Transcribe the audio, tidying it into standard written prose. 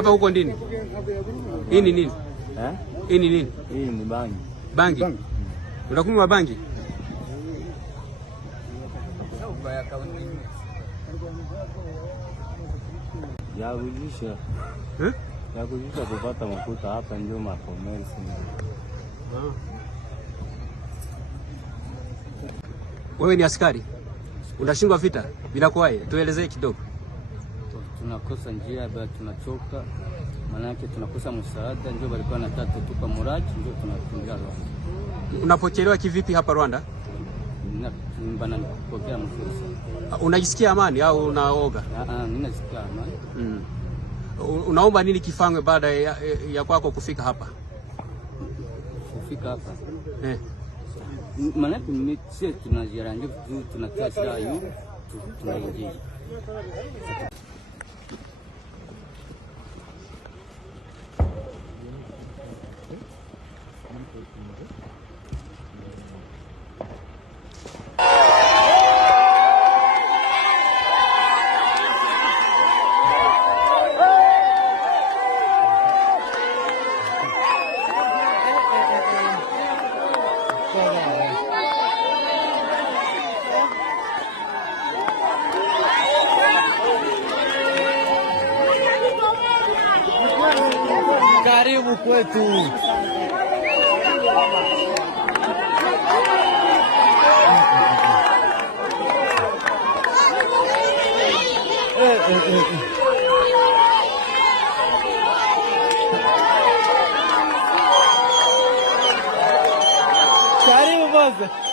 Hapa huko ndini? Hii ni nini? Hii ni nini? Hii ni bangi. Bangi? Unakunywa bangi? Ya kujisha. Ya kujisha kupata mafuta hapa ndio makomersi. Wewe ni askari? Unashindwa vita? Vinakuwaje? Tuelezee kidogo. Tunakosa njia, tunachoka. Manake tunakosa msaada, ndio walikuwa wanataka tupa muraji, ndio tunakimbia Rwanda. Unapokelewa kivipi hapa Rwanda? Bananipokea mzuri sana. Unajisikia amani au unaoga? Ninasikia amani. Unaomba nini kifanywe baada ya kwako kufika hapa? Kufika hapa? Manake sisi tunajirangia vitu, tunatia silaha hiyo, tunaingia. Karibu kwetu. Karibu basi.